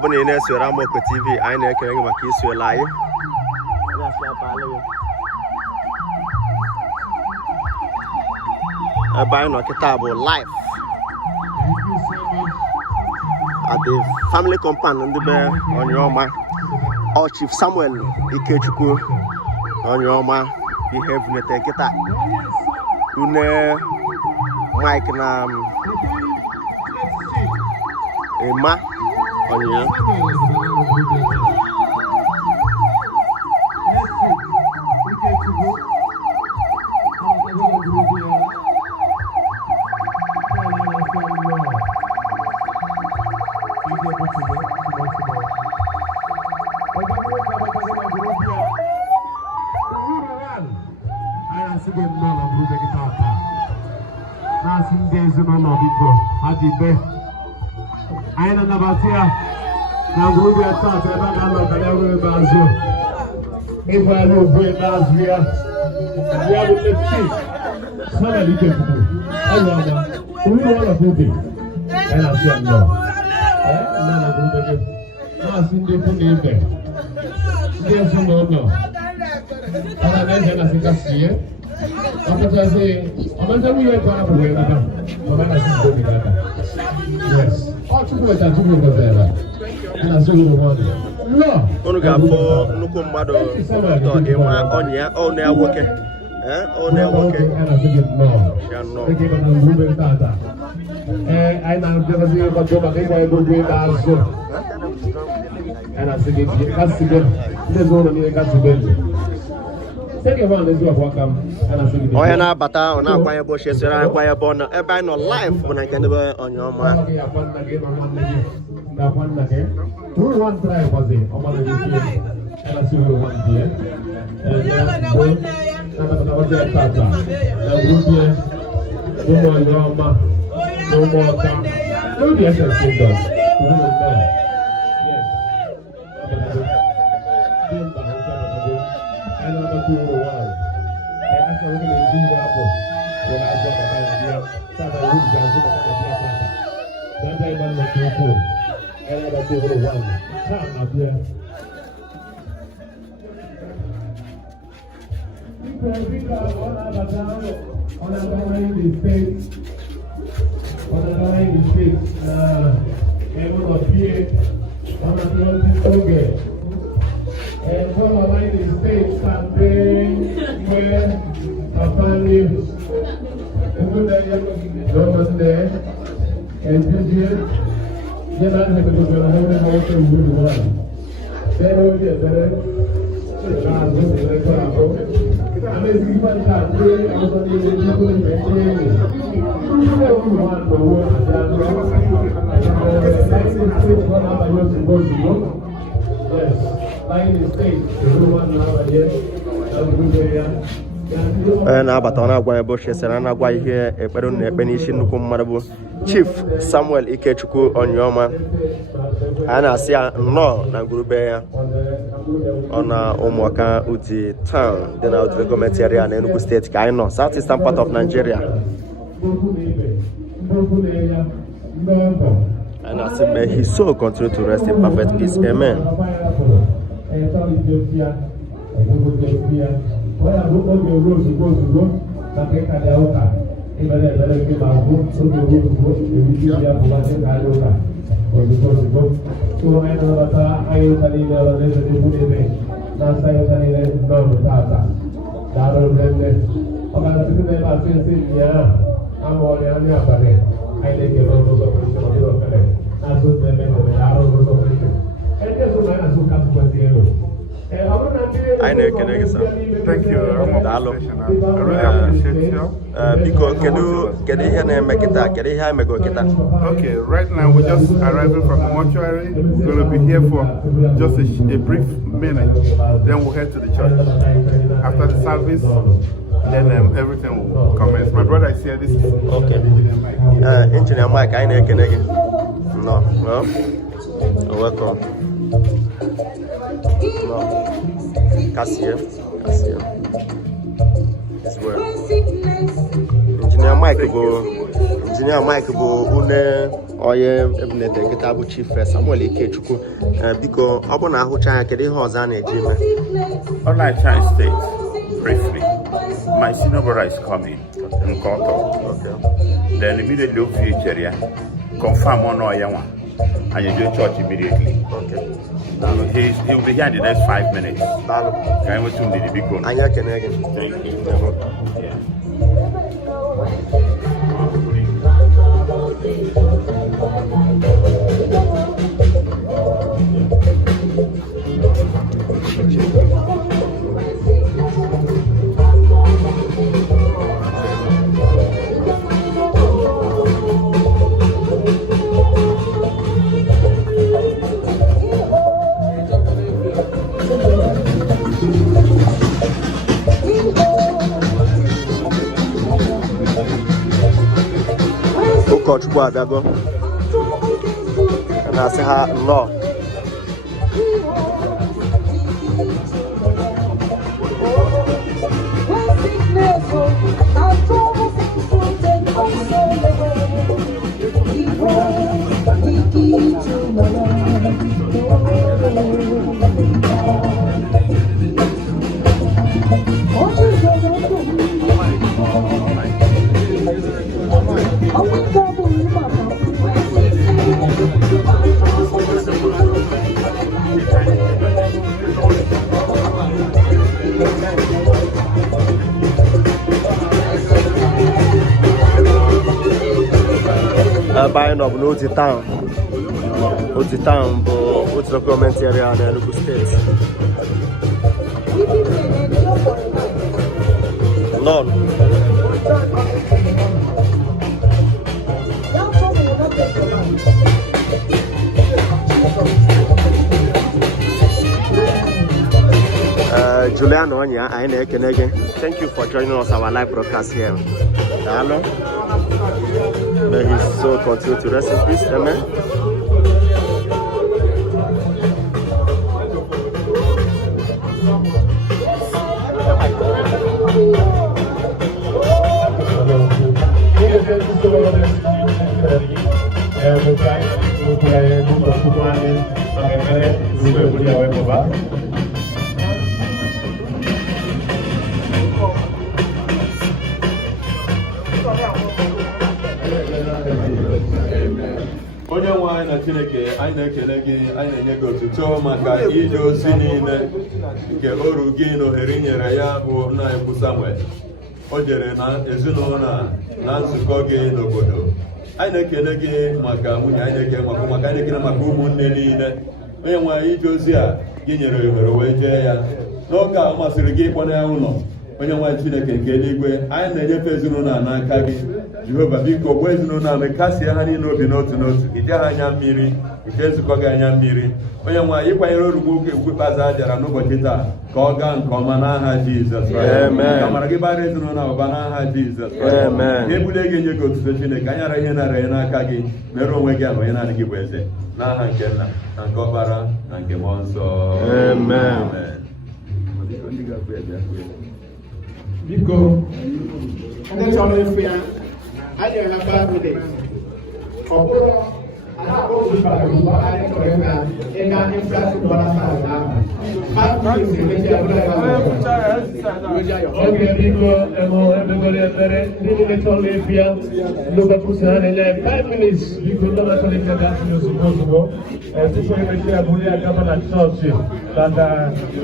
bụ na ị na-esore Amoko TV anyị na-ekele gị maka isole anyị ebe anyị nọ kịta bụ live at the family compound ndị be Onyiaoma Chief Samuel Ikechukwu Onyiaoma ihe vunete kịta une Mike na Emma Onya Aina na batia na grupo ya tatu eba na lokalia wewe bazo eba no bwe bazia ya buteti sana Ikechukwu Onyiaoma uwe wala fupi ena sia no na grupo ke na sinde ku nebe ndio sono no ana nje na sikasie Amataze wiye kwa hapo wewe baba mama sisi ndio dada yes unu ga-afụ nnukwu mmadụ ụtọ ga-enwe ọnya ọ na-ewoke ọ na-ewoke ya nnọọ anyị na-abịazi ịkọta maka ịgwa ego gị n'azụ anyị na-asị gị kasịbe ndị ezinụlọ niile kasịbe onye na-abata ọ na-akwanye bụ ochie siri akwanye bụ ọnụ ebe anyị nọ live bụ na nke ndị be Onyiaoma onye na-abata ọ na-agwa ebe ochie sara na-agwa ihe ekpere na-ekpe n'isi nnukwu mmadụ bụ Chief Samuel Ikechukwu Onyiaoma a na-asị ya nnọọ na ngwurube ya ọ na ụmụaka Uti town dị na Uti gọọmenti area na Enugu steeti ka anyị nọ South Eastern part of Nigeria a na-asị may his soul continue to rest in perfect peace amen. I know thank you. Biko kedu ihe na-eme kịta kedu ihe emego kịta. Okay, right now we're just arriving from the mortuary. We're going to be here for just a brief minute. Then we'll head to the church. After the service, then everything will commence. My brother is here. This is okay. Engineer Mike, I know no, well, welcome. No. Cassia. Engineer Mike go Engineer Mike bụ une onye ebunete nkịta bụ Chief Samuel Ikechukwu biko ọ bụ na ahụcha anya kedu ihe ọzọ a na-eji eme? All I try to state briefly, my senior brother is coming in Koto. Okay. Then immediately over future, confirm on Onyiaoma, and you do church immediately. Okay. He will be here in the next 5 minutes. Can we tune the big one? Thank you. Yeah. Ikechukwu abịago na-asị ha nnọọ. Buying of Oti Town. Oti Town bụ otu gọọmenti area na Enugu steeti. None. Julian Onya, I again. Thank you for joining us our live broadcast here. Hello. May his soul continue to rest in peace. Amen. Onye nwe anyị na Chineke, anyị na-ekele gị, anyị na-enye gị otuto maka ije ozi niile nke oru gị na ohere nyere ya bụ nna anyị bụ Samuel. O jere na ezinụlọ na nzukọ gị n'obodo. Anyị na-ekele gị maka nwunye, anyị na-ekele maka anyị na-ekele maka ụmụnne niile. Onye nwe anyị ije ozi a gị nyere ohere wee jee ya. N'oge a ọ masịrị gị ịkpọrọ ya ụlọ. Onye nwe anyị Chineke nke eluigwe, anyị na-enyefe ezinụlọ a n'aka gị. Jehova biko gwa ezinụlọ a kasie ha niile obi n'otu n'otu, ite ha anya mmiri, ite nzukọ gị anya mmiri. Onye nwe anyị ịkwanyere orugbo oge ikpeazụ a bịara n'ụbọchị taa ka ọ gaa nke ọma n'aha Jizọs Kraịst. Ka mara gị bara ezinụlọ ọba n'aha Jizọs Kraịst. Ka ebule gị nye gị otuto Chineke, anyị ara ihe nara ya n'aka gị, mere onwe gị na onye naanị gị bụ eze, n'aha nke Nna na nke Ọkpara na nke Mmụọ Nsọ. Biko, ndị chọrọ ịfụ ya, anyị na-aba abụde. Ọ bụrụ ana otu bara ugbu anyị chọrọ ịga ịga infrastructure site ahụ. Mmadụ na-emechi abụrụ oge biko emegoro ebere ndị niile chọrọ ịfụ ya n'ụbọchị si ha na-ele 5 minutes biko ndị chọrọ ịfụ ya gasị ozugbo tupu emechi abụrụ ya gaba na chọọchị.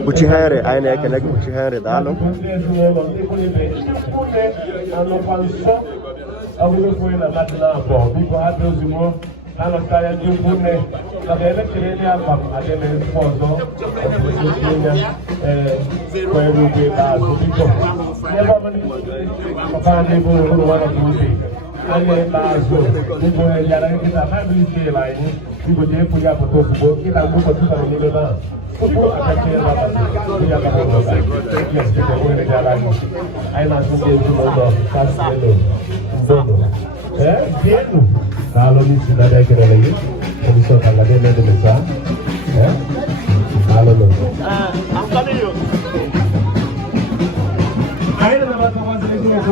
Buchi Henry, anyị na-ekele gị Buchi Henry, daalụ. Kalau di sini ada kira lagi, bisa tanggal dia ada besar, kalau lo. Ayo nama teman-teman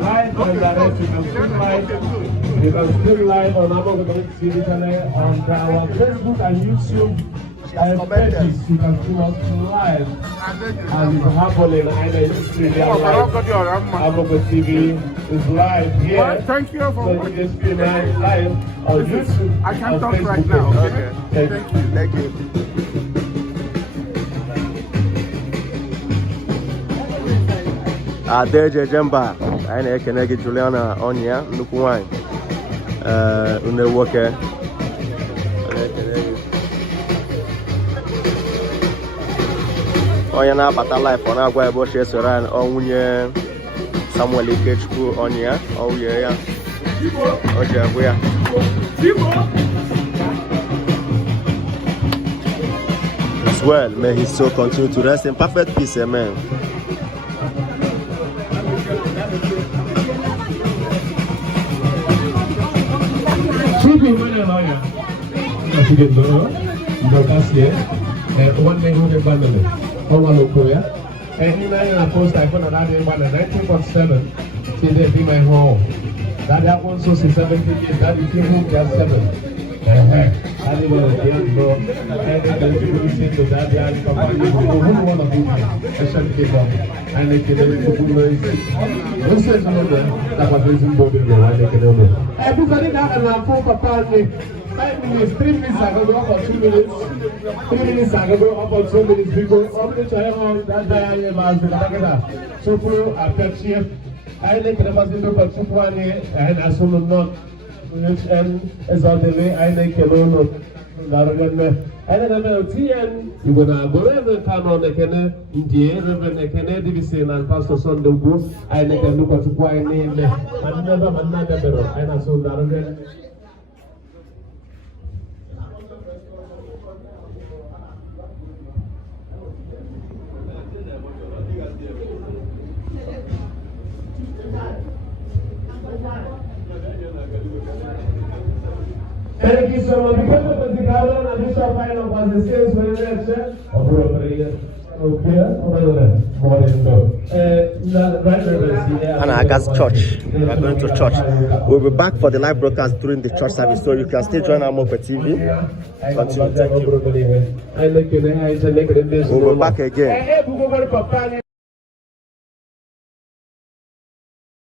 live and direct. You can stream live. You can stream live on our TV channel, on our Facebook and YouTube. Pages. You can stream us live. And it's happening either in Australia live. Our TV is live here. Well, thank you for watching. So stream live on YouTube. I can't talk right now. Okay. Thank you. Adeje Jemba, anyị na-ekene gị Juliana Onya, nnukwu nwanyị. Unu nwoke. Onye na-abata life ọ na-agwa ebe ochie soro anyị nwunye Samuel Ikechukwu Onya, nwunye ya. O ji egwu ya. As well, may his soul continue to rest in perfect peace, amen. One thing who abandoned Korea. And in a post I found that in 1947, she did be my home. That happened so 70 years, that is people just 7. I was a young girl, and they to that young company who want to be especially people. And they can do this is that was raising body and they can do. Everybody got an apple for 5 minutes, 3 minutes ago, or 2 minutes, 3 minutes ago, or 2 minutes because all the child that I was the so for a pet chef, I think the first into for Chukwani and as soon not and as on the way I make a loan of Laragan. And then TN, you're gonna go ever come on the Kenne, in the air, and the Kennedy Visin and Pastor Sunday go, I make a look at Chukwani and never another, and as soon Laragan. Thank you so much. Because of the Gala and Bishop Final was the sales for the election of And Aga's church. We are going to church. We'll be back for the live broadcast during the church service, so you can still join our Mope TV. Continue. Thank you. We'll be back again.